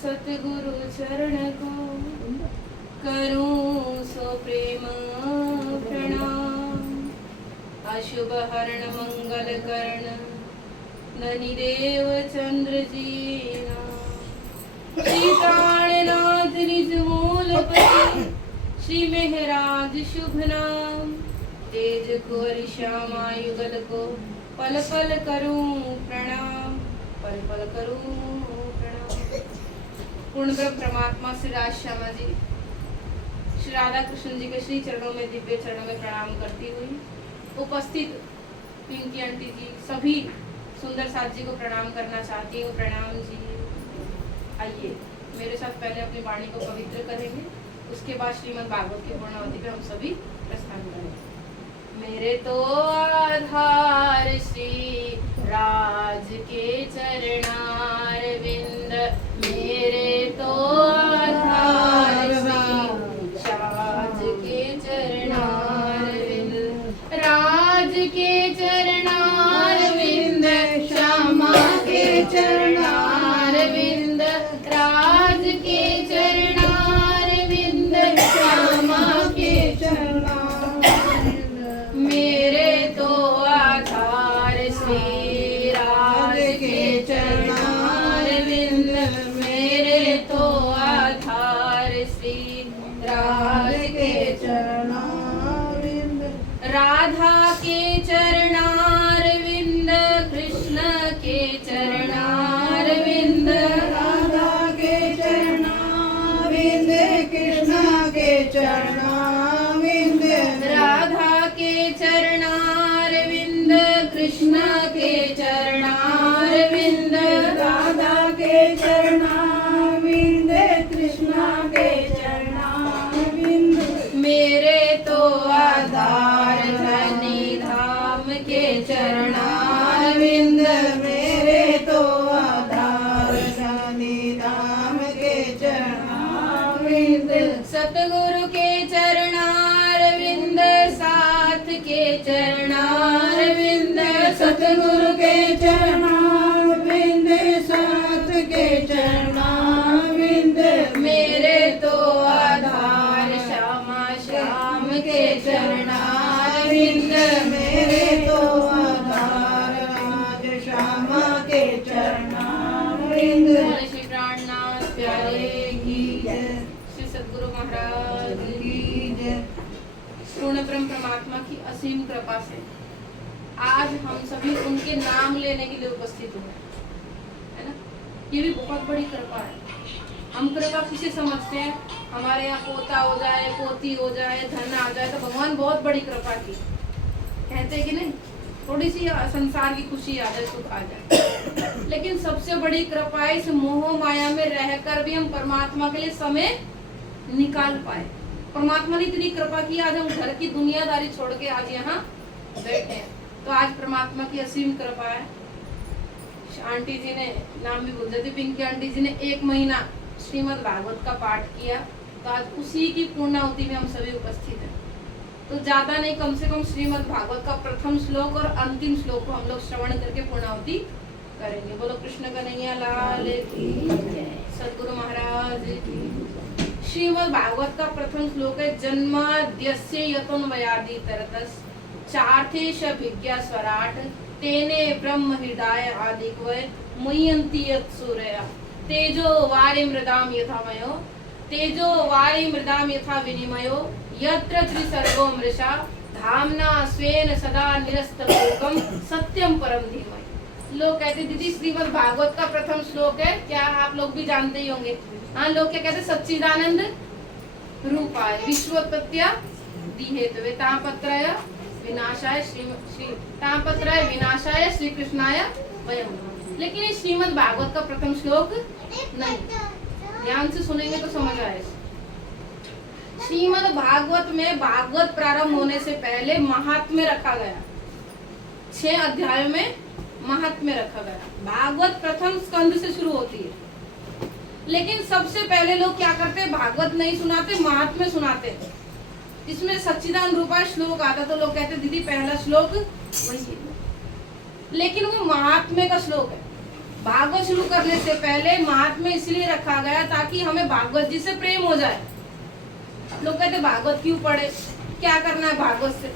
सतगुरु चरण को करूं सो प्रेम प्रणाम। अशुभ हरण मंगल कर्ण ननि देव चंद्र जीना। श्री प्राणनाथ निज मूलपति श्री मेहराज शुभ नाम। तेज कोरि श्यामा युगल को पल पल करूं प्रणाम, पल पल करूं प्रणाम। पूर्ण ब्रह्म परमात्मा श्री राज श्यामा जी, श्री राधा कृष्ण जी के श्री चरणों में, दिव्य चरणों में प्रणाम करती हुई उपस्थित पिंकी आंटी जी, सभी सुंदर साथ जी को प्रणाम करना चाहती हूँ। प्रणाम जी। आइए मेरे साथ पहले अपनी वाणी को पवित्र करेंगे, उसके बाद श्रीमद् भागवत की पूर्णावधि पे हम सभी प्रस्थान करेंगे। मेरे तो आधार श्री राज के चरणार विंद, मेरे तो आधार श्री राज के चरणार विंद, राज के चरणार विंद, श्यामा के चरणार विंद, राज के चरणार विंद, श्यामा के चरणार। मेरे तो आधार श्री राज के चरणार विंद, मेरे तो आधार श्री राज के चरणार विंद, राधा के चरणार विंद, कृष्ण के चरणार विंद, राधा के चरणार विंद, कृष्ण के चरणार विंद, राधा के चरणार विंद, कृष्ण के चरणार विंद, राधा के चरणार विंद, कृष्ण के चरणार विंद। मेरे तो आधार धनी धाम के चरणार विंद, मेरे तो आधार धनी धाम के चरणार विंद, सतगुरु के चरणार विंद, साथ के चरणार विंद, सतगुरु के चरणार विंद, साथ के चरणार विंद। मेरे तो आधार श्यामा श्याम के चरणार विंद, मेरे तो आधार राज श्यामा के चरणार विंद। श्री प्राणनाथ प्यारे की जय, श्री सद्गुरु महाराज की जय। पूर्ण ब्रह्म परमात्मा की असीम कृपा से आज हम सभी उनके नाम लेने के लिए उपस्थित हुए है ना। ये भी बहुत बड़ी कृपा है। हम कृपा किसे समझते हैं, हमारे यहाँ पोता हो जाए, पोती हो जाए, धन आ जाए तो भगवान बहुत बड़ी कृपा की, कहते हैं कि नहीं, थोड़ी सी संसार की खुशी आ जाए, सुख आ जाए। लेकिन सबसे बड़ी कृपा है इस मोह माया में रहकर भी हम परमात्मा के लिए समय निकाल पाए। परमात्मा ने इतनी कृपा की, आज हम घर की दुनियादारी छोड़ के आज यहाँ बैठे हैं, तो आज परमात्मा की असीम कृपा है। आंटी जी ने नाम भी बोल देती, पिंकी आंटी जी ने 1 महीना श्रीमद् भागवत का पाठ किया, तो आज उसी की पूर्णाहुति में हम सभी उपस्थित हैं। तो ज्यादा नहीं, कम से कम श्रीमद् भागवत का प्रथम श्लोक और अंतिम श्लोक को हम लोग श्रवण करके पूर्णाहुति करेंगे। बोलो कृष्ण कन्हैया लाल की जय, सद्गुरु महाराज की। श्रीमद् भागवत का प्रथम श्लोक है, जन्माद्यस्य यतोन्वयादि तरतस् चार्थेश भिज्ञा स्वराट तेने ब्रह्म हृदय आदिक्वय मुह्यन्ति यत् सूरया तेजो वारि मृदाम यथा मयो, तेजो वारि मृदाम यथा विनिमयो, यत्र त्रिसर्गो मृषा धामना स्वेन सदा निरस्तलोकम सत्यम परम धीमहि। लोग कहते दीदी श्रीमद् भागवत का प्रथम श्लोक है, क्या आप लोग भी जानते ही होंगे। हाँ, लोग क्या कहते, सच्चिदानंद रूपाय विश्वोत्पत्त्या दिहेतवे तापत्रय विनाशाय तापत्रय विनाशाय श्री कृष्णाय वयम्। लेकिन ये श्रीमद् भागवत का प्रथम श्लोक नहीं, ध्यान से सुनेंगे तो समझ आएगा। श्रीमद् भागवत में भागवत प्रारंभ होने से पहले महात्म्य रखा गया, 6 अध्यायों में महात्म्य रखा गया। भागवत प्रथम स्कंद से शुरू होती है, लेकिन सबसे पहले लोग क्या करते, भागवत नहीं सुनाते, महात्म्य सुनाते। इसमें सच्चिदानंद रूपाय श्लोक आता तो लोग कहते दीदी पहला श्लोक वही है, लेकिन वो महात्म्य का श्लोक है। भागवत शुरू करने से पहले महात्म्य इसलिए रखा गया ताकि हमें भागवत जी से प्रेम हो जाए। लोग कहते भागवत क्यों पढ़े, क्या करना है भागवत से?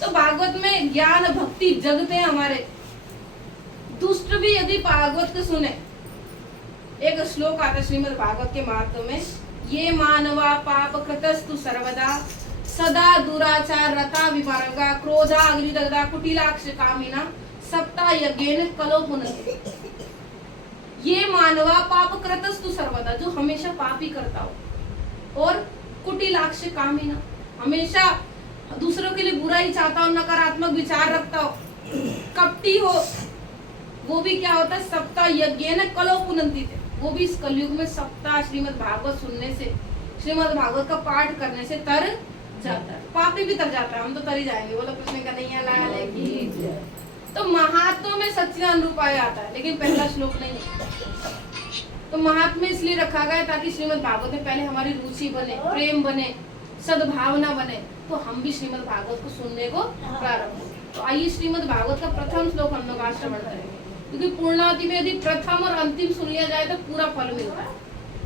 तो भागवत में ज्ञान भक्ति जगते हैं हमारे। दुष्ट भी यदि भागवत को सुने, एक श्लोक आता है श्रीमद् भागवत के महात्म्य में, ये मानवा पाप कृतस्तु सर्वदा सदा दुराचार रता विमार्गा क्रोधा अग्निदग्धा कुटिलाक्ष कामिना सप्ता यज्ञेन कलो पुनः। ये मानवा पाप कृतस्तु सर्वदा, जो हमेशा पाप ही करता हो, और कुटिलाक्ष कामिना, हमेशा दूसरों के लिए बुरा ही चाहता हो, नकारात्मक विचार रखता हो, कपटी हो, वो भी क्या होता है? सप्ताह यज्ञेन कलो पुनन्ति, वो भी इस कलयुग में सप्ताह श्रीमद् भागवत सुनने से, श्रीमद् भागवत का पाठ करने से तर जाता है। पापी भी तर जाता है, हम तो तर ही जाएंगे। बोलो कृष्ण कन्हैया लाल की जय। तो महात्मा में सच्चिदानंद रूपाय आता है, लेकिन पहला श्लोक नहीं है। तो महात्मा इसलिए रखा गया ताकि श्रीमद् भागवत में पहले हमारी रुचि बने, प्रेम बने, सद्भावना बने, तो हम भी श्रीमद् भागवत को सुनने को प्रारंभ हो। तो आइए श्रीमद् भागवत का प्रथम श्लोक हम लोग आज श्रवण करेंगे, क्योंकि पूर्णावती में यदि प्रथम और अंतिम सुन लिया जाए तो पूरा फल मिलता है।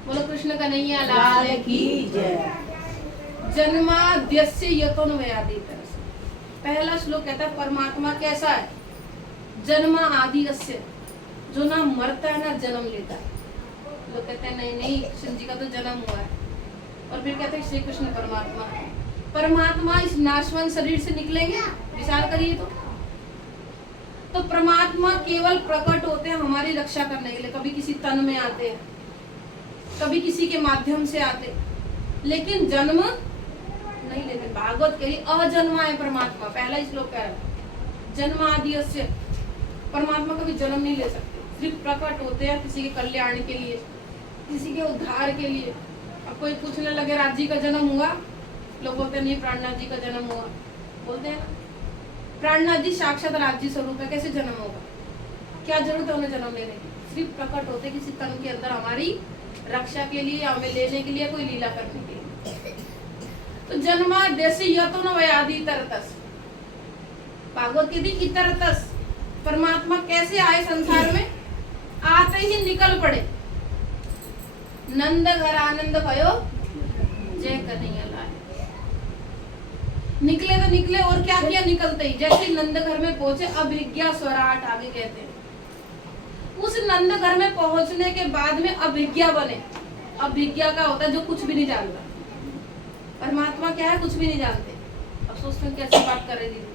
बोलो कृष्ण कन्हैया लाल की जय। जन्माद्यस्य यतोन्वयादितरः। पहला श्लोक कहता है परमात्मा कैसा है? जन्मा आदि अस्य, जो ना मरता है ना जन्म लेता है। लोग कहते हैं नहीं नहीं, कृष्ण जी का तो जन्म हुआ है। और फिर कहते हैं श्री कृष्ण परमात्मा है। परमात्मा इस नाशवान शरीर से निकलेंगे? विचार करिए तो परमात्मा केवल प्रकट होते हैं हमारी रक्षा करने के लिए। कभी किसी तन में आते हैं, कभी किसी के माध्यम से आते, लेकिन जन्म नहीं लेते। भागवत के लिए अजन्मा है परमात्मा, पहला ही श्लोक कह रहा है जन्माद्यस्य। परमात्मा कभी जन्म नहीं ले सकते, सिर्फ प्रकट होते हैं किसी के कल्याण के लिए, किसी के उद्धार के लिए। अब कोई पूछने लगे राज जी का जन्म हुआ, लोग बोलते हैं नहीं प्राणनाथ जी का जन्म हुआ, बोलते हैं ना। प्राणनाथ जी साक्षात राज जी स्वरूप है, कैसे जन्म होगा? क्या जरूरत है उन्हें जन्म लेने की? सिर्फ प्रकट होते किसी तन के अंदर हमारी रक्षा के लिए, हमें लेने के लिए, कोई लीला करने के लिए। तो जन्माद्यस्य यतोन्वयादितरः। भागवत के दी इतरतस, परमात्मा कैसे आए संसार में? आते ही निकल पड़े। नंद घर आनंद भयो जय कन्हैया लाल। निकले तो निकले, और क्या किया निकलते ही? जैसे नंद घर में पहुंचे, अभिज्ञा स्वराट आगे कहते हैं। उस नंद घर में पहुंचने के बाद में अभिज्ञा बने। अभिज्ञा का होता है जो कुछ भी नहीं जानता। परमात्मा क्या है? कुछ भी नहीं जानते। अब सोचते हैं कैसे बात कर रही दीदी।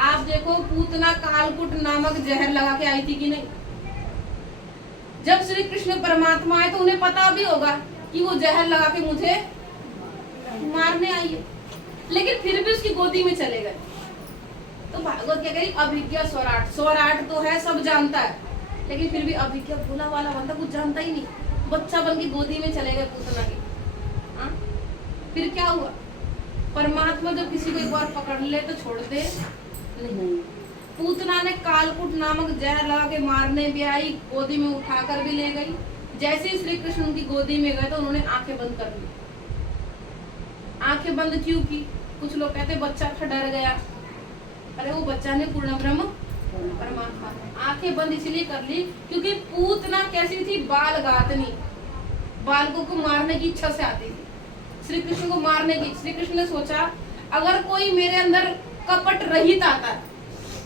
आप देखो, पूतना कालकूट नामक जहर लगा के आई थी कि नहीं? जब श्री कृष्ण परमात्मा आए तो उन्हें पता भी होगा कि वो जहर लगा के मुझे मारने आई है, लेकिन फिर भी उसकी गोदी में चले गए। तो भागवत क्या करी? अभिज्ञा स्वराट। स्वराट तो है, सब जानता है, लेकिन फिर भी अभिज्ञा भोला वाला बंदा कुछ जानता ही नहीं, बच्चा बन के गोदी में चले गए पूतना की। फिर क्या हुआ? परमात्मा जब किसी को एक बार पकड़ ले तो छोड़ दे नहीं। पूतना ने कालकूट नामक जहर लगा के मारने भी आई, गोदी में उठाकर भी ले गई। जैसे ही श्री कृष्ण उनकी गोदी में गए तो उन्होंने आंखें बंद कर ली। आंखें बंद क्यों की? कुछ लोग कहते बच्चा था डर गया। अरे वो बच्चा ने पूर्ण ब्रह्म परमात्मा। आंखें बंद इसलिए कर ली क्योंकि पूतना कैसी थी? बाल गातनी, बालकों को मारने की इच्छा से आती थी, श्री कृष्ण को मारने की। श्री कृष्ण ने सोचा अगर कोई मेरे अंदर कपट रहित आता है,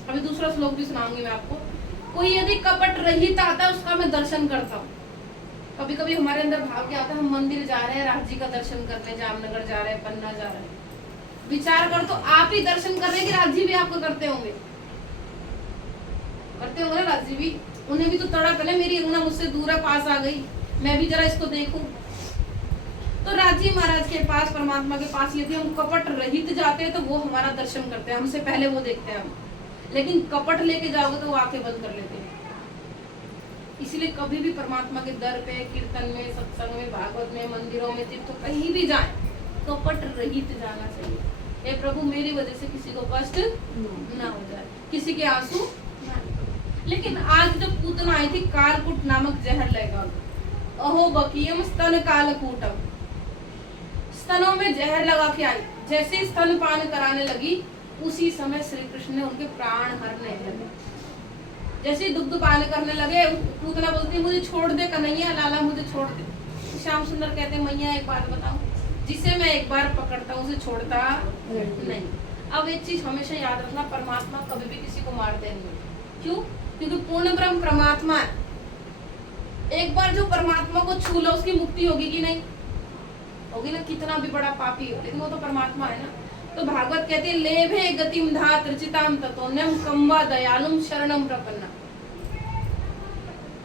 अभी दूसरा श्लोक भी सुनाऊंगी मैं आपको, कोई यदि कपट रहित आता है उसका मैं दर्शन करता हूँ। कभी कभी हमारे अंदर भाव क्या आता है? हम मंदिर जा रहे हैं, राज जी का दर्शन करने, जामनगर जा रहे हैं, पन्ना जा रहे हैं। विचार कर तो आप ही दर्शन कर रहे हैं कि राज जी भी आपको करते होंगे? करते होंगे ना राज जी भी। उन्हें भी तो तड़प है, मेरी यमुना मुझसे दूर है, पास आ गई, मैं भी जरा इसको देखूं। तो राजी महाराज के पास, परमात्मा के पास यदि हम कपट रहित जाते हैं तो वो हमारा दर्शन करते हैं, हमसे पहले वो देखते हैं हम। लेकिन कपट लेके जाओगे तो वो आंखें बंद कर लेते हैं। इसलिए कभी भी परमात्मा के दर पे, कीर्तन में, सत्संग में, भागवत में, मंदिरों में, तीर्थों कहीं भी जाए, कपट रहित जाना चाहिए। हे प्रभु मेरी वजह से किसी को कष्ट ना हो जाए, किसी के आंसू ना निकले। लेकिन आज जब पूतना आई थी, कालकूट नामक जहर लगा, अहो बकीयम स्तन कालकूटम, स्तनों में जहर लगा के आई। जैसे स्तन पान कराने लगी, उसी समय श्री कृष्ण ने उनके प्राण हरने लगे। जैसे ही दुग्ध पान करने लगे पूतना बोलती मुझे छोड़ दे कन्हैया, लाला मुझे छोड़ दे। श्याम सुंदर कहते मैया एक बात बताऊं, जिसे मैं एक बार पकड़ता हूँ उसे छोड़ता नहीं। अब एक चीज हमेशा याद रखना, परमात्मा कभी भी किसी को मारते नहीं। क्यों? क्योंकि पूर्ण ब्रह्म परमात्मा है। एक बार जो परमात्मा को छू लो उसकी मुक्ति होगी कि नहीं होगी ना, कितना भी बड़ा पापी हो लेकिन वो तो परमात्मा है ना। तो भागवत कहते हैं लेभे गतिम धात रचिताम ततोन्यम कम्बा दयालुम शरणम प्रपन्ना।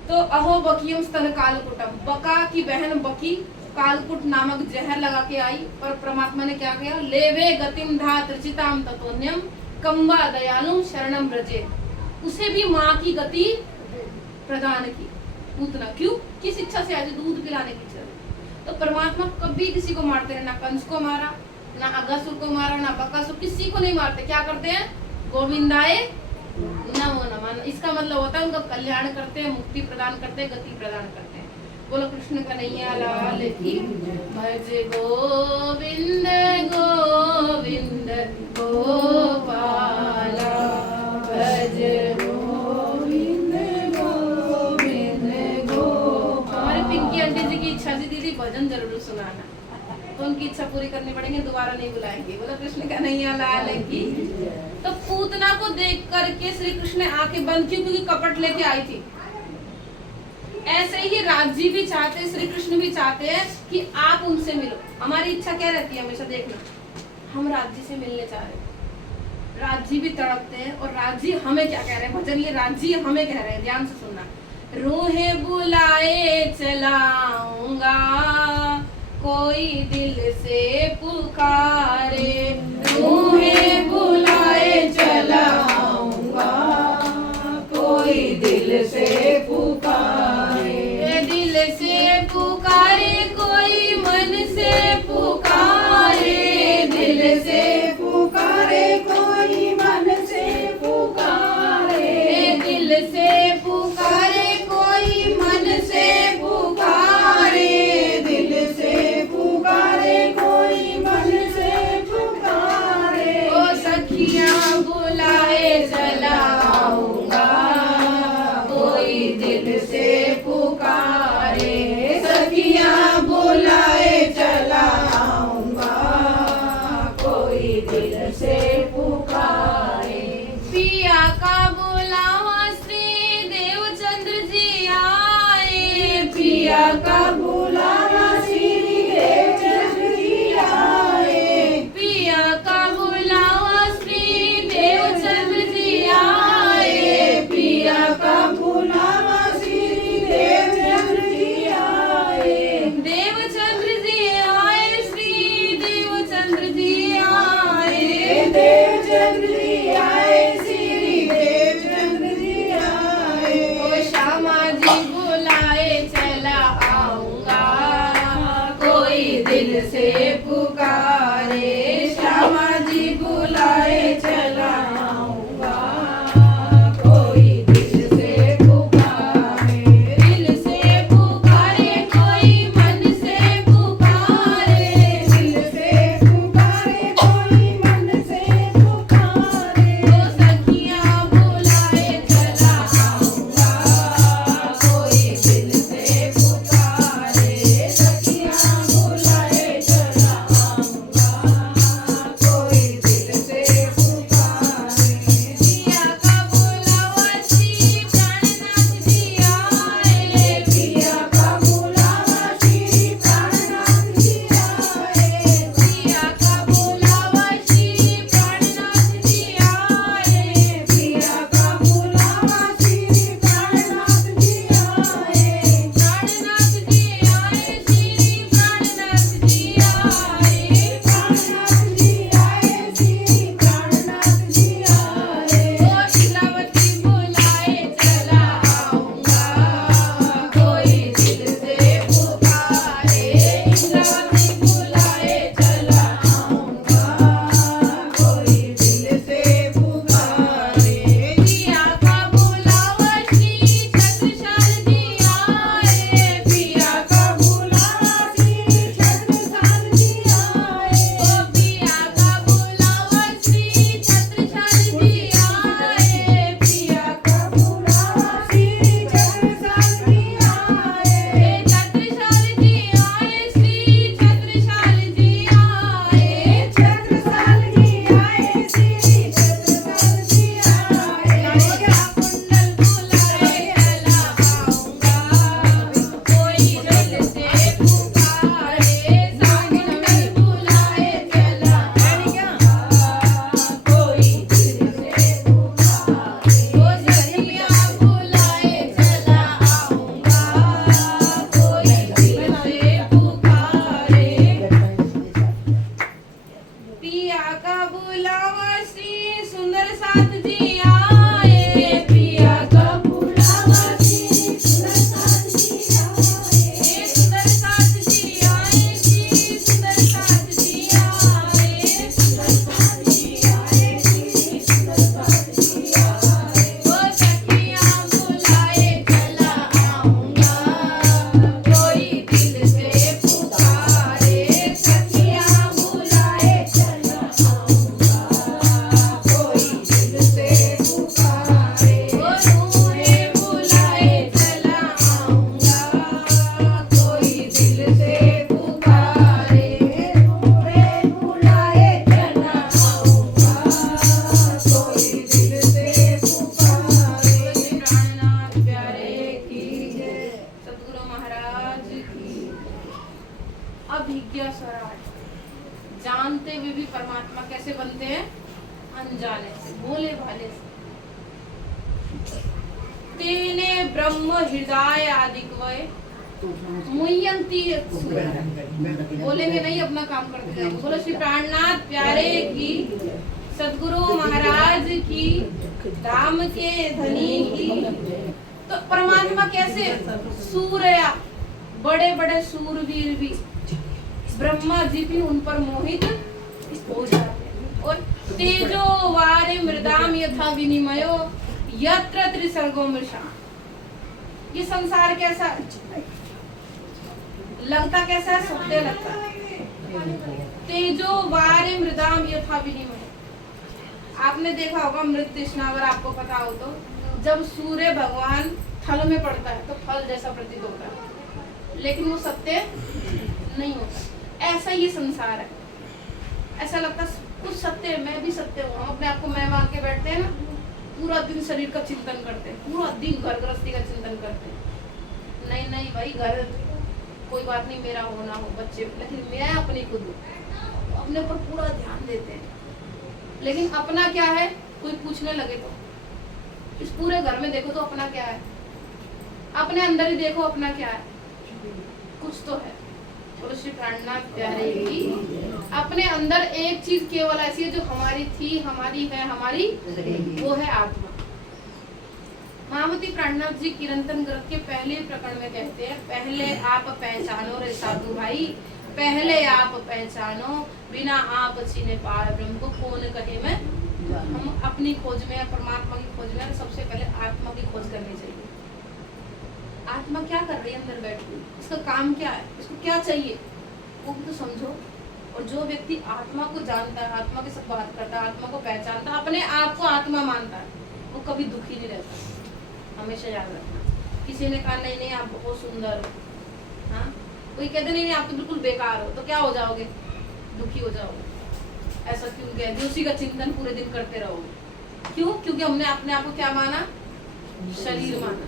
तो अहो बकियम स्तन कालकुटम, बका की बहन बकी कालकुट नामक जहर लगा के आई, पर परमात्मा ने क्या किया? लेवे गतिम धात रचिताम ततोन्यम कम्बा दयालुम शरणम ब्रजे, उसे भी माँ की गति प्रदान की पूतना। क्यों? किस इच्छा से? आज दूध पिलाने की इच्छा। तो परमात्मा कभी किसी को मारते हैं, ना कंस को मारा, ना अगासुर को मारा, ना बकासुर, किसी को नहीं मारते। क्या करते हैं? गोविंदाय नमो नमः। इसका मतलब होता है उनका कल्याण करते हैं, मुक्ति प्रदान करते हैं, गति प्रदान करते हैं। बोलो कृष्ण कन्हैया लाल की। भज गोविंद गोविंद गोपाला, भज गोविंद गोविंद गोपाला। हमारे पिंकी आंटी जी की इच्छा थी दीदी भजन जरूर सुनाना, तो उनकी इच्छा पूरी करनी पड़ेगी, दोबारा नहीं बुलाएंगे। बोलो कृष्ण कन्हैया लाल की। तो पूतना को देख करके श्री कृष्ण ने आंखें बंद की, क्योंकि कपट लेके आई थी। ऐसे ही राजी भी चाहते, श्री कृष्ण भी चाहते हैं कि आप उनसे मिलो। हमारी इच्छा क्या रहती है हमेशा? देखना, हम राज्य से मिलने चाह रहे हैं, राज्य भी तड़पते हैं, और राज्य हमें क्या कह रहे हैं? भजन ये राज्य हमें कह रहे हैं, ध्यान से सुनना। रूहे बुलाए चलाऊंगा, कोई दिल से पुकारे, रूहे बुलाए चलाऊंगा, कोई दिल से पुकारे, दिल से पुकारे, कोई मन से पुकारे, दिल से पुकारे, कोई मन से पुकारे, दिल से पुकारे, कोई मन से पुकारे, दिल से पुकारे, कोई मन से पुकारे। ओ सखियां बुलाए चलाऊंगा, कोई दिल से पुकारे, सखियां बुलाए चलाऊंगा, कोई दिल से पुकारे। पिया का बुलावा श्री देवचंद्र जी आए, पिया का बुलावा श्री देवचंद्र जी आए, पिया का बुलावा श्री देवचंद्र जी आए, पिया का बुलावा श्री देवचंद्र जी आए, देवचंद्र जी आए, श्री देवचंद्र जी आए, देवचंद्र जी आए, श्री देवचंद्र जी आए। ओ श्यामा जी बुलाए चला आऊंगा, कोई दिल से पुकारे, श्यामा जी बुलाए चला आऊंगा, कोई दिल से पुकारे, दिल से पुकारे, कोई मन से पुकारे, दिल से पुकारे, कोई मन से पुकारे। ओ सखियां बुलाए चला आऊंगा, कोई दिल से पुकारे, सखियां बुलाए चला अभिज्ञा स्वराट, जानते हुए भी परमात्मा कैसे बनते हैं? अनजाने से, भोले भाले से। तेने ब्रह्म हृदय आदिकवय मुह्यंती बोलेंगे नहीं, अपना काम करते जाएंगे। बोलो श्री प्राणनाथ प्यारे की, सदगुरु महाराज की, धाम के धनी की। तो परमात्मा कैसे? सूर्या, बड़े बड़े सूरवीर भी, ब्रह्मा जी भी उन पर मोहित हो जाते हैं। और तेजो वारे मृदाम यथा विनिमयो यत्र त्रिसर्गो मृषा। ये संसार कैसा लगता? कैसा है? सत्य लगता है। तेजो वारे मृदाम यथा विनिमय। आपने देखा होगा मृत तृष्णा, अगर आपको पता हो तो, जब सूर्य भगवान थल में पड़ता है तो फल जैसा प्रतीत होता है, लेकिन वो सत्य नहीं होता। ऐसा ये संसार है, ऐसा लगता है कुछ सत्य है, मैं भी सत्य हूँ। हम अपने आप को मैं मान के बैठते हैं ना, पूरा दिन शरीर का चिंतन करते हैं, पूरा दिन घर गृहस्थी का चिंतन करते हैं। नहीं नहीं भाई, घर कोई बात नहीं, मेरा होना हो बच्चे, लेकिन मैं अपनी खुद हूँ, अपने ऊपर पूरा ध्यान देते हैं। लेकिन अपना क्या है? कोई पूछने लगे तो इस पूरे घर में देखो तो अपना क्या है? अपने अंदर ही देखो अपना क्या है? कुछ तो है। बोलो श्री प्राणनाथ प्यारे की, अपने अंदर एक चीज केवल ऐसी है जो हमारी थी, हमारी है, हमारी, वो है आत्मा। महामती प्राणनाथ जी कीर्तन ग्रंथ के पहले प्रकरण में कहते हैं, पहले आप पहचानो रे साधु भाई, पहले आप पहचानो, बिना आप छीने पार ब्रह्म को कौन कहे मैं। हम अपनी खोज में, परमात्मा की खोज में, सबसे पहले आत्मा की खोज करनी चाहिए। आत्मा क्या कर रही है अंदर बैठ के? इसका काम क्या है? इसको क्या चाहिए? वो भी तो समझो। और जो व्यक्ति आत्मा को जानता है, आत्मा के साथ बात करता है, आत्मा को पहचानता है, अपने आप को आत्मा मानता है, वो कभी दुखी नहीं रहता। हमेशा याद रखना। किसी ने कहा नहीं नहीं आप बहुत सुंदर हो, हाँ, कोई कहते नहीं नहीं आप तो बिल्कुल बेकार हो, तो क्या हो जाओगे? दुखी हो जाओगे। ऐसा क्यों कहते? उसी का चिंतन पूरे दिन करते रहोगे। क्यों? क्योंकि हमने अपने आप को क्या माना? शरीर माना।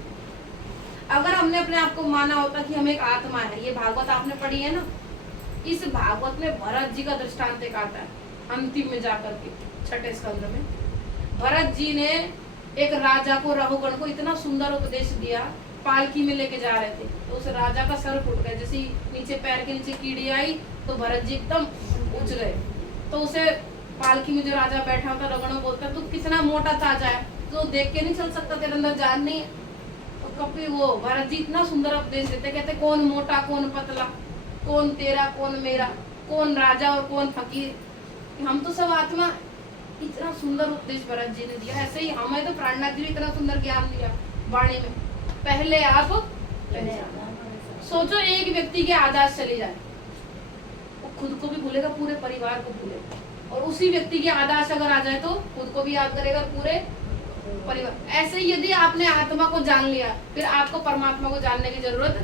अगर हमने अपने आप को माना होता कि हम एक आत्मा है, ये भागवत आपने पढ़ी है ना, इस भागवत में भरत जी का दृष्टांत एक आता है अंतिम में जाकर के, छठे स्कंद में। भरत जी ने एक राजा को, रघुगण को इतना सुंदर उपदेश दिया, पालकी में लेके जा रहे थे तो उस राजा का सर फूट गया। जैसे नीचे पैर के नीचे कीड़ी आई तो भरत जी एकदम उछ गए। तो उसे पालकी में जो राजा बैठा था, रघुगण बोलता तू कितना मोटा ताजा है, तो देख के नहीं चल सकता, तेरे अंदर जान नहीं है। तो कभी वो भरत जी इतना सुंदर उपदेश देते, कहते कौन मोटा कौन पतला, कौन तेरा कौन मेरा, कौन राजा और कौन फकीर, हम तो सब आत्मा। इतना सुंदर उपदेश भरत जी ने दिया। ऐसे ही हमें तो प्राणनाथ जी ने इतना सुंदर ज्ञान दिया वाणी में, पहले आप सोचो एक व्यक्ति के आदर्श चले जाए, वो खुद को भी भूलेगा, पूरे परिवार को भूलेगा, और उसी व्यक्ति के आदर्श अगर आ जाए तो खुद को भी याद करेगा, पूरे परिवार। ऐसे ही यदि आपने आत्मा को जान लिया, फिर आपको परमात्मा को जानने की जरूरत,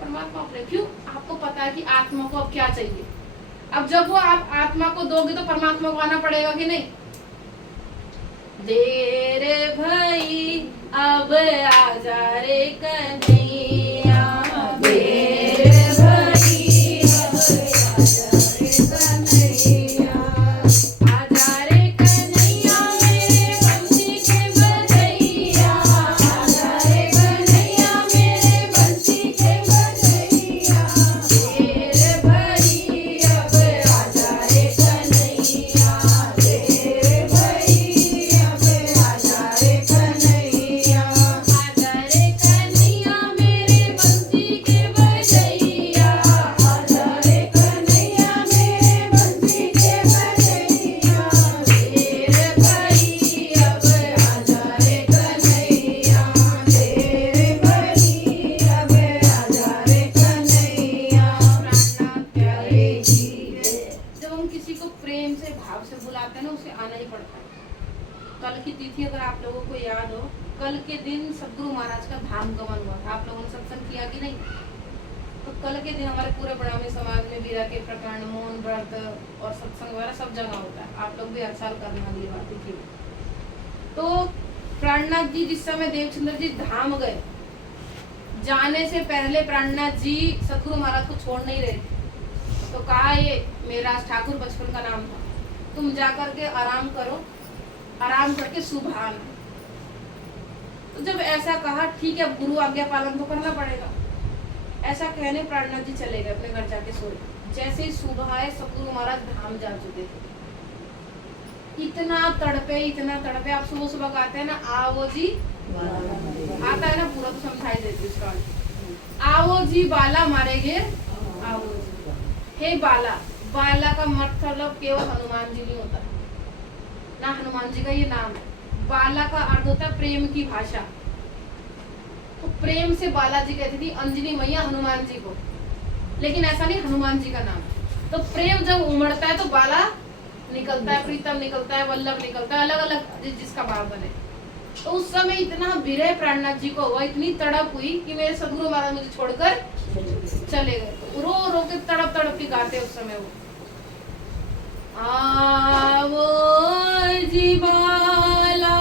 परमात्मा अपने, क्यों? आपको पता है कि आत्मा को अब क्या चाहिए। अब जब वो आप आत्मा को दोगे तो परमात्मा को आना पड़ेगा कि नहीं? देरे भाई अब आजा रे कन्हैया, देरे भाई अब आजा रे कन्हैया, आजा रे कन्हैया मेरे बंसी के बजैया, आजा रे कन्हैया मेरे बंसी के बजैया, देरे भाई अब आजा रे कन्हैया, देरे भाई अब आजा रे कन्हैया, आजा रे कन्हैया मेरे बंसी के बजैया, आजा रे कन्हैया मेरे बंसी के बजैया, तेरे भाई अब आजा रे कन्हैया, तेरे भाई अब आजा रे कन्हैया। प्राणनाथ प्यारे जी, जब हम किसी को प्रेम से भाव से बुलाते हैं ना, उसे आना ही पड़ता है। कल की तिथि अगर आप लोगों को याद हो, कल के दिन सदगुरु महाराज का धाम गमन हुआ था। आप लोगों ने सत्संग किया कि नहीं? तो कल के दिन हमारे पूरे ब्राह्मणी समाज में वीरा के प्रकरण, मौन व्रत और सत्संग वगैरह सब जगह होता है। आप लोग भी हर साल करना ये बात देखिए। तो प्राणनाथ जी जिस समय देवचंद्र जी धाम गए, जाने से पहले प्राणनाथ जी सदगुरु महाराज को छोड़ नहीं रहे थे। तो कहा ये मेरा ठाकुर बचपन का नाम था, तुम जा करके आराम करो, आराम करके सुबह आना। तो जब ऐसा कहा ठीक है, अब गुरु आज्ञा पालन तो करना पड़ेगा। ऐसा कहने प्राणनाथ जी चले गए, अपने घर जाके सोए। जैसे ही सुबह आए सतगुरु महाराज धाम जा चुके थे। इतना तड़पे, आप सुबह सुबह कहते हैं ना आओ जी, आता है ना पूरा तो समझाई देती उसका। आओ जी बाला मारे गे, आओ जी हे बाला। बाला का मतलब केवल हनुमान जी नहीं होता ना, हनुमान जी का ये नाम है। बाला का अर्थ होता है प्रेम की भाषा। तो प्रेम से बालाजी कहती थी अंजनी मैया हनुमान जी को, लेकिन ऐसा नहीं, हनुमान जी का नाम है। तो प्रेम जब उमड़ता है तो बाला निकलता है, प्रीतम निकलता है, वल्लभ निकलता है, अलग अलग जिसका भाव बने। तो उस समय इतना विरह प्राणनाथ जी को हुआ, इतनी तड़प हुई कि मेरे सदगुरु महाराज मुझे छोड़कर चले गए। तो रो रो के तड़प के गाते उस समय वो, आवो जी बाला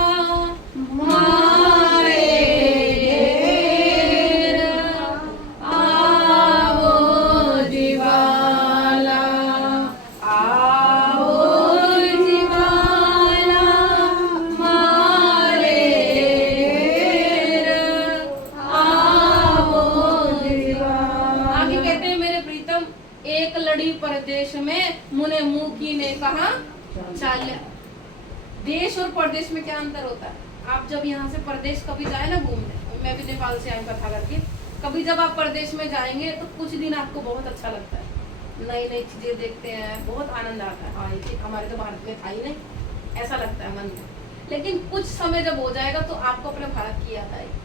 मारे घेर, आवो जी बाला, आवो जी बाला मारे घेर, आवो जी बाला। आगे कहते हैं मेरे प्रीतम एक लड़ी परदेश में मुने मुखी ने कहा चल। देश और परदेश में क्या अंतर होता है? आप जब यहाँ से परदेश कभी जाए ना घूमने, मैं भी नेपाल से आई कथा करके, कभी जब आप परदेश में जाएंगे तो कुछ दिन आपको बहुत अच्छा लगता है, नई नई चीजें देखते हैं, बहुत आनंद आता है। हाँ ये हमारे तो भारत में था ही नहीं, ऐसा लगता है मन में। लेकिन कुछ समय जब हो जाएगा तो आपको अपने भारत की याद आएगी।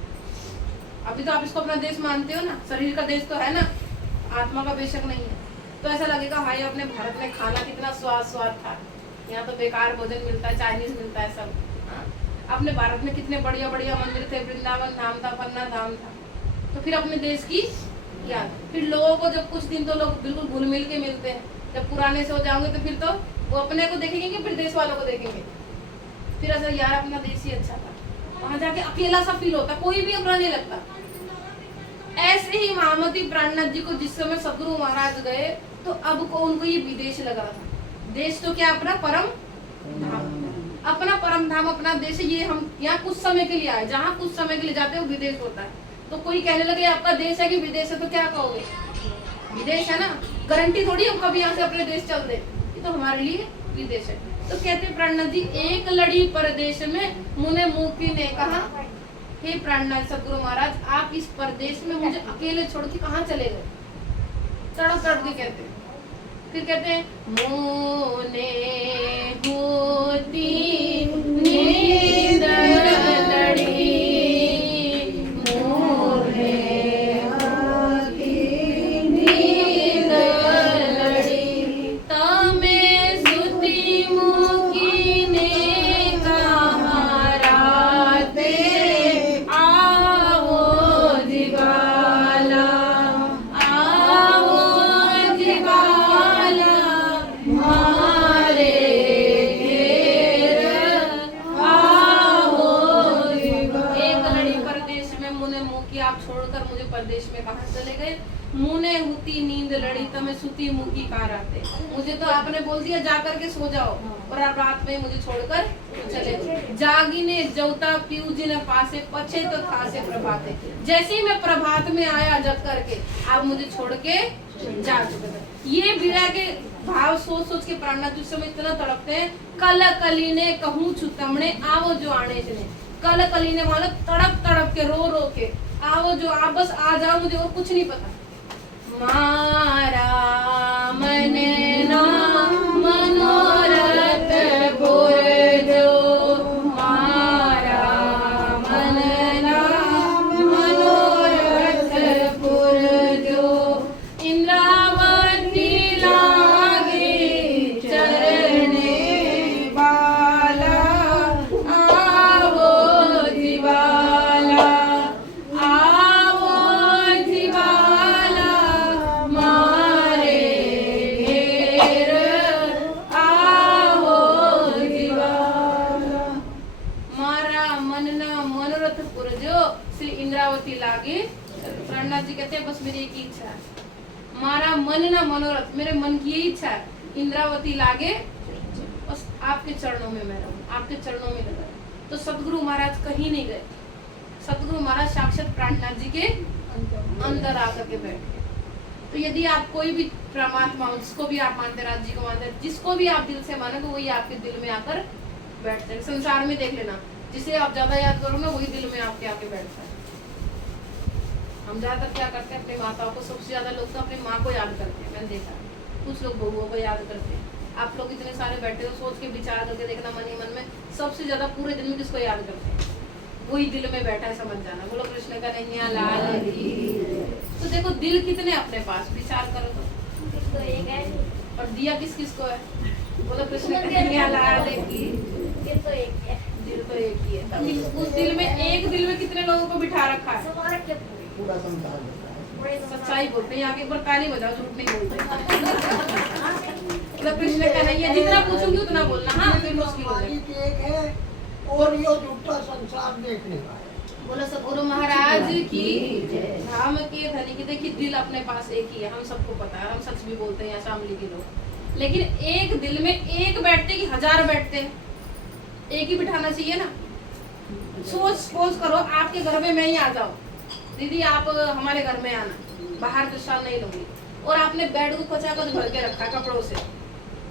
अभी तो आप इसको अपना देश मानते हो ना, शरीर का देश तो है ना, आत्मा का बेशक नहीं है। तो ऐसा लगेगा हाय अपने भारत में खाना कितना स्वाद था, यहाँ तो बेकार भोजन मिलता है, चाइनीज मिलता है सब। अपने भारत में कितने बढ़िया मंदिर थे, वृंदावन धाम था, पन्ना धाम था। तो फिर अपने देश की याद। फिर लोगों को जब कुछ दिन तो लोग बिल्कुल घुल मिल के मिलते हैं, जब पुराने से हो जाओगे तो फिर तो वो अपने को देखेंगे कि फिर देश वालों को देखेंगे। फिर ऐसा यार अपना देश ही अच्छा था, वहां जाके अकेला सा फील होता, कोई भी अपना नहीं लगता। ऐसे ही महामती प्राणनाथ जी को जिस समय सदगुरु महाराज गए तो अब को उनको ये विदेश लगा था। देश तो क्या अपना परम धाम, अपना परम धाम, अपना देश। ये हम यहाँ कुछ समय के लिए आए, जहाँ कुछ समय के लिए जाते हैं वो विदेश होता है। तो कोई कहने लगे आपका देश है कि विदेश है, तो क्या कहोगे? विदेश है ना, गारंटी थोड़ी हम कभी यहाँ से अपने देश चल दे, ये तो हमारे लिए विदेश है। तो कहते प्राणनाथ जी एक लड़ी परदेश में मुने मुखी ने कहा हे प्राणनाथ सदगुरु महाराज, आप इस परदेश में मुझे अकेले छोड़ के कहाँ चले गए? तड़प के कहते हैं। फिर कहते हैं मोने होती नींद लड़ी, मोने होती नींद लड़ी, तमे सुती मुखी ने कहा राते आवो दिवाला, आवो दिवाला मारे घेर, आवो दिवाला। एक लड़ी परदेश में मुने मुखी, आप छोड़कर मुझे परदेश में कहाँ चले गए? मुने हुती नींद लड़ी तमे सुती मुखी कहाँ रहते। मुझे तो आपने बोल दिया जा करके सो जाओ, और आप रात में मुझे छोड़कर चले गए। जागी ने जौता पीऊ जी ने पासे, पछे तो खासे प्रभाते। जैसे ही मैं प्रभात में आया जग करके, आप मुझे छोड़ के जा चुके थे। ये विरह के भाव सोच सोच के प्राणनाथ उस समय इतना तड़पते हैं। कल कली ने कहूँ छुतमणे आवो जो आने ने, कल कली ने मतलब तड़प के रो के आवो जो, आप बस आ जाओ, मुझे और कुछ नहीं पता। मारा मन ना मनोरथ पुर जो, मारा मन ना मनोरथ पुर जो, इंद्रावती लागे चरणे बाला, आवो दिवाला, आवो दिवाला मारे घेर, आवो दिवाला। मारा मन ना मनोरथ पुर जो, श्री इंद्रावती लागे। प्राणनाथ जी कहते हैं बस मेरी एक ही इच्छा है, हमारा मन ना मनोरथ, मेरे मन की यही इच्छा है इंद्रावती लागे बस आपके चरणों में मैं रहूं, आपके चरणों में लगा। तो सतगुरु महाराज कहीं नहीं गए, सतगुरु महाराज साक्षात प्राणनाथ जी के अंदर आकर के बैठ गए। तो यदि आप कोई भी परमात्मा हो, जिसको भी आप मानते, राज जी को मानते, जिसको भी आप दिल से माने, तो वही आपके दिल में आकर बैठते हैं। संसार में देख लेना, जिसे आप ज्यादा याद करो ना वही दिल में आपके आके बैठता है। हम ज्यादातर क्या करते हैं, अपनी माताओं को, सबसे ज्यादा लोग तो अपनी माँ को याद करते हैं, मैंने देखा है। कुछ लोग बहुओं को याद करते हैं। आप लोग इतने सारे बैठे हो, सोच के विचार करके देखना मन ही मन में, सबसे ज्यादा पूरे दिन में किसको याद करते हैं, वही दिल में बैठा है, समझ जाना। बोलो कृष्ण का नहीं लाल की। तो देखो दिल कितने अपने पास, विचार करो तो एक है, और दिया किस किस को है? बोलो कृष्ण का नहीं लाल की। दिल तो एक है, दिल तो एक ही है। उस दिल में, एक दिल में कितने लोगों को बिठा रखा है? पूरा संसार। सच्चाई बोलते हैं, यहाँ के एक बार ताली बजाओ, झूठ नहीं बोलते। मतलब कृष्ण का नहीं है, जितना पूछूंगी उतना बोलना। हाँ फिर मुश्किल हो जाएगा। और ये झूठा संसार देखने का है। बोलो सतगुरु महाराज की धाम के धनी की। देखिए दिल अपने पास एक ही है, हम सबको पता है, हम सच भी बोलते हैं यहाँ शामली के लोग। लेकिन एक दिल में एक बैठते कि हजार बैठते हैं, एक ही बिठाना चाहिए ना। सपोज करो आपके घर में मैं ही आ जाऊँ, दीदी आप हमारे घर में आना, बाहर प्रसाद नहीं लूंगी, और आपने बेड को कचा कर भर के रखा कपड़ों से,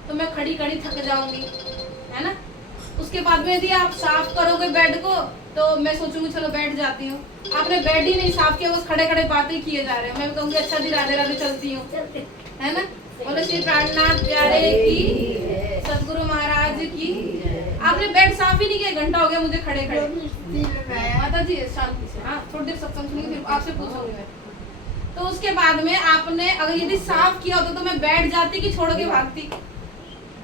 तो मैं खड़ी खड़ी थक जाऊंगी, है ना। उसके बाद में यदि आप साफ करोगे बेड को, तो मैं सोचूंगी चलो बैठ जाती हूँ। आपने बेड ही नहीं साफ किया, बस खड़े खड़े बातें किए जा रहे हो। मैं कहूँगी अच्छा दी राधे राधे चलती हूँ, है ना। बोलो श्री प्राणनाथ प्यारे की, सतगुरु महाराज की। आपने बेड साफ ही नहीं किया, घंटा हो गया मुझे खड़े खड़े। माता जी शांति से, हाँ थोड़ी देर सत्संग सुनिए, फिर आपसे पूछूंगी मैं। तो उसके बाद में आपने अगर यदि साफ किया होता तो मैं बैठ जाती कि छोड़ के भागती?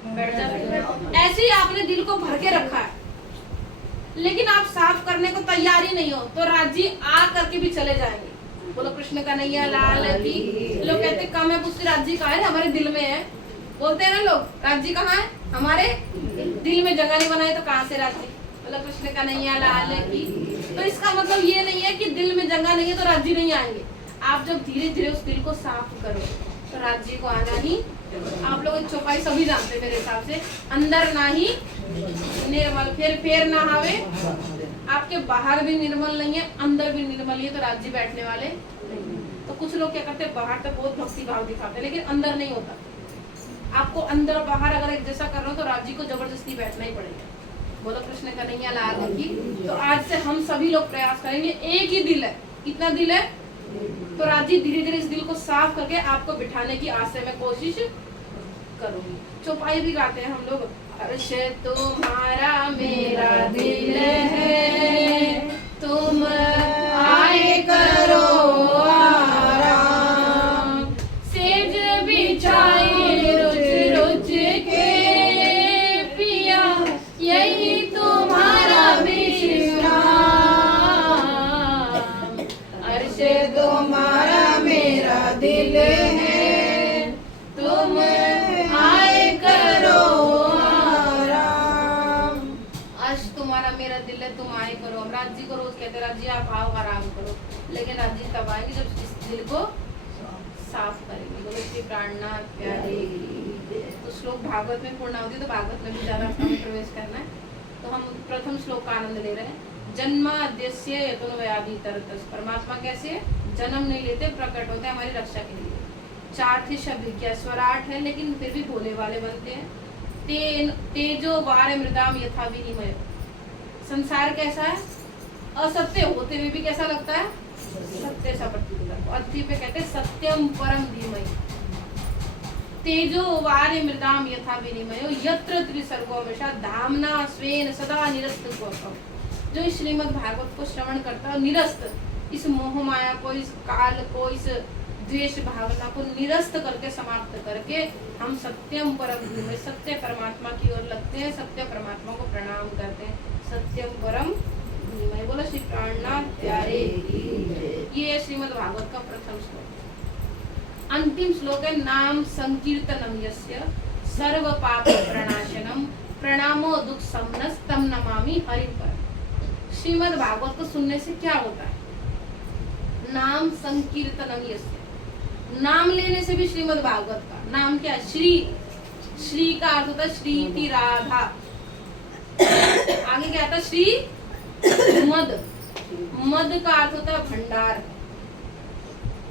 बैठ जाती। ऐसे ही आपने दिल को भर के रखा है, लेकिन आप साफ करने को तैयार ही नहीं हो, तो राजी आ करके भी चले जाएंगे। बोलो कृष्ण का नहीं है लाल की। लोग कहते कम है, पूछते राजी कहाँ है? हमारे दिल में है। बोलते हैं ना लोग, राजी कहाँ है? हमारे दिल में। जगह नहीं बनाई तो कहाँ से राजी? बोलो कृष्ण का नहीं है लाल की। तो इसका मतलब ये नहीं है कि दिल में जगह नहीं है तो राजी नहीं आएंगे। आप जब धीरे धीरे उस दिल को साफ करो तो राज्य को आना ही। आप लोग चौपाई सभी जानते मेरे हिसाब से, अंदर ना ही निर्मल फिर ना हावे। आपके बाहर भी निर्मल नहीं है, अंदर भी निर्मल है, तो राज्य बैठने वाले नहीं। तो कुछ लोग क्या करते हैं, बाहर तो बहुत भक्ति भाव दिखाते हैं, लेकिन अंदर नहीं होता। आपको अंदर बाहर अगर एक जैसा कर रहे हो तो राज्य को जबरदस्ती बैठना ही पड़ेगा। बोलो कृष्ण कन्हैया लाल की। तो आज से हम सभी लोग प्रयास करेंगे, एक ही दिल है। कितना दिल है? तो राजी धीरे धीरे इस दिल को साफ करके आपको बिठाने की आशा में कोशिश करूंगी। चौपाई भी गाते हैं हम लोग, हर्ष तुम्हारा मेरा दिल है, तुम आए करो आराम, सेज बिछाई रुच रुच के पिया, यही तुम्हारा विश्राम। हर्ष तुम्हारा मेरा दिल है, तुम आए करो आराम। आज तुम्हारा मेरा दिल है, तुम आए करो। हम राज जी को रोज कहते हैं, राज जी आप आओ आराम करो, लेकिन राज जी तब आएंगे जब इस दिल को साफ करेंगे। बोलो श्री प्राणनाथ प्यारे। तो श्लोक भागवत में पूर्ण होती, तो भागवत में भी ज्यादा प्रवेश करना है। तो हम प्रथम श्लोक का आनंद ले रहे हैं। जन्माद्यस्य यतोन्वयादि तरतस्। परमात्मा कैसे जन्म नहीं लेते, प्रकट होते हैं हमारी रक्षा के लिए। चार थे शब्द, क्या स्वराट है, लेकिन फिर भी भोले वाले बनते हैं। तेजो वार मृदाम यथा विनिमय। संसार कैसा है? असत्य होते हुए भी कैसा लगता है? सत्य सा प्रतीत होता है। अर्थी पे कहते हैं सत्यम परम धीमहि। तेजो वार मृदाम यथा विनिमयो यत्र त्रिसर्गो हमेशा धामना स्वेन सदा निरस्त गौतम। जो इस श्रीमद् भागवत को श्रवण करता है, निरस्त, इस मोह माया को, इस काल को, इस द्वेष भावना को निरस्त करके, समाप्त करके हम सत्यम परम धीमहि, सत्य परमात्मा की ओर लगते हैं, सत्य परमात्मा को प्रणाम करते हैं। सत्यम परम धीमहि। बोलो श्री प्राणनाथ प्यारे। ये श्रीमद् भागवत का प्रथम श्लोक। अंतिम श्लोक है नाम संकीर्तनम यस्य सर्व पाप प्रणाशनम प्रणामो दुख समनस तम नमामि हरि पर। श्रीमद् भागवत को सुनने से क्या होता है? नाम संकीर्तनम यस्य। नाम लेने से भी श्रीमद् भागवत का नाम क्या है? श्री। श्री का अर्थ होता है श्रीमती राधा। आगे क्या आता है? श्री मद। मद का अर्थ होता है भंडार।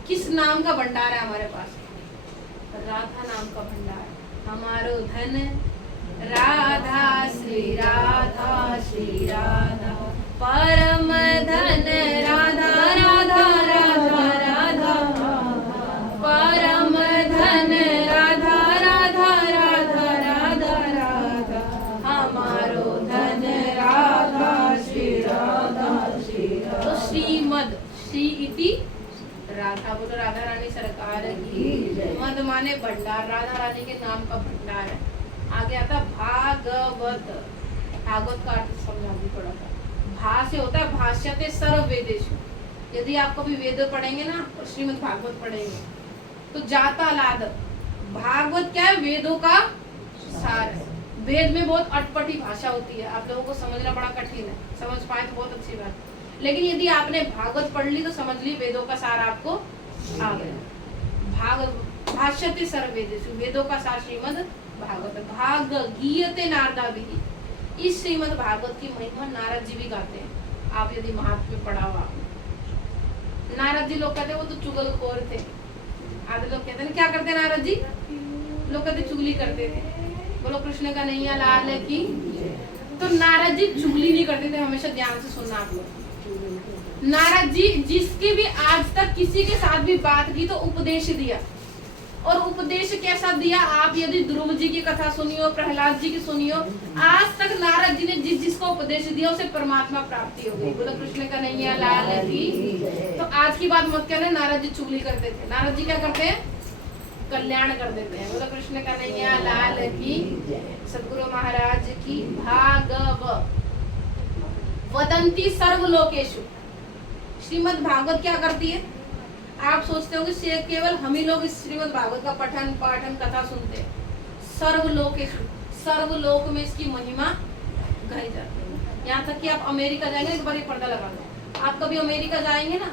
किस नाम का भंडार है हमारे पास? राधा नाम का भंडार। हमारो धन राधा श्री राधा श्री राधा, परम धन राधा राधा राधा राधा, परम धन राधा राधा राधा राधा राधा, हमारो धन राधा श्री राधा श्री राधा। तो श्रीमद, श्री इति राधा, बोलो राधा रानी सरकार की। मद माने भंडार, राधा रानी के नाम का भंडार है। आगे आता भागवत। भागवत का अर्थ समझा दी थोड़ा सा। भा से होता है भाष्यते सर्व वेदेषु। यदि आप कभी वेद पढ़ेंगे ना और श्रीमद् भागवत पढ़ेंगे तो जाता लाद। भागवत क्या है? वेदों का सार है। वेद में बहुत अटपटी भाषा होती है, आप लोगों को समझना बड़ा कठिन है। समझ पाए तो बहुत अच्छी बात, लेकिन यदि आपने भागवत पढ़ ली तो समझ ली वेदों का सार आपको आ गया। भाष्यते सर्व वेदेषु, वेदों का सार श्रीमद् भागवत। भाग गीयते नारदा भी। इस श्रीमद् भागवत की महिमा नारद जी भी गाते हैं। आप यदि महात्म्य पढ़ा हो आपने। नारद जी लोग कहते हैं वो तो चुगलखोर थे। आधे लोग कहते हैं क्या करते हैं नारद जी? लोग कहते चुगली करते थे। बोलो कृष्ण का नैया लाल की। तो नारद जी चुगली नहीं करते थे, हमेशा ध्यान से सुनना आप लोग। नारद जी जिसकी भी आज तक किसी के साथ भी बात की तो उपदेश दिया। और उपदेश कैसा दिया? आप यदि ध्रुव जी की कथा सुनियो, प्रहलाद जी की सुनियो, आज तक नारद जी ने जिसको उपदेश दिया उसे परमात्मा प्राप्ति हो गई। बोलो कृष्ण का नैया लाल की। तो आज की बात मत कहना नारद जी चुगली करते थे। नारद जी क्या करते हैं? कल्याण कर देते हैं। बोलो कृष्ण का नैया लाल की। सदगुरु महाराज की। भागव वदंती सर्वलोकेषु। श्रीमद् भागवत क्या करती है? आप सोचते हो कि केवल हम ही लोग इस श्रीमद् भागवत का पठन पाठन कथा सुनते हैं। सर्वलोकेषु, सर्वलोक में इसकी महिमा गाई जाती है। यहाँ तक कि आप अमेरिका जाएंगे, एक बार ये पर्दा लगा लो। आप कभी अमेरिका जाएंगे ना,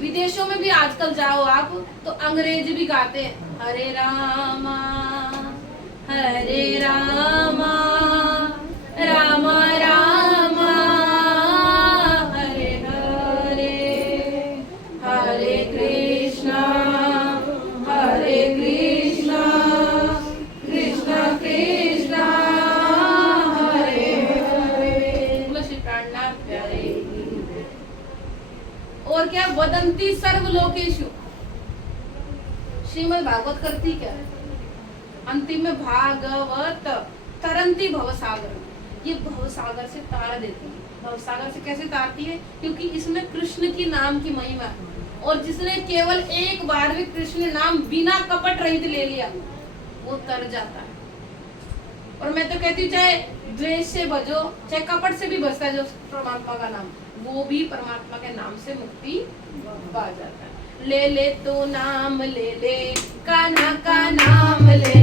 विदेशों में भी आजकल जाओ आप तो अंग्रेज भी गाते हैं हरे रामा रामा रामा हरे हरे, हरे कृष्णा कृष्णा कृष्णा हरे हरे। बोलो श्री प्राणनाथ प्यारे। और क्या? वदंती सर्वलोकेषु। श्रीमद् भागवत करती क्या? अंतिम में भागवत तरंती भवसागर। ये भवसागर से तार देती है। भवसागर से कैसे तारती है? क्योंकि इसमें कृष्ण की नाम की महिमा है। और जिसने केवल एक बार भी कृष्ण नाम बिना कपट रहित ले लिया वो तर जाता है। और मैं तो कहती हूँ चाहे द्वेष से भजो, चाहे कपट से भी भजता है जो परमात्मा का नाम, वो भी परमात्मा के नाम से मुक्ति पा जाता है। ले ले तो नाम ले ले, कान्हा का नाम ले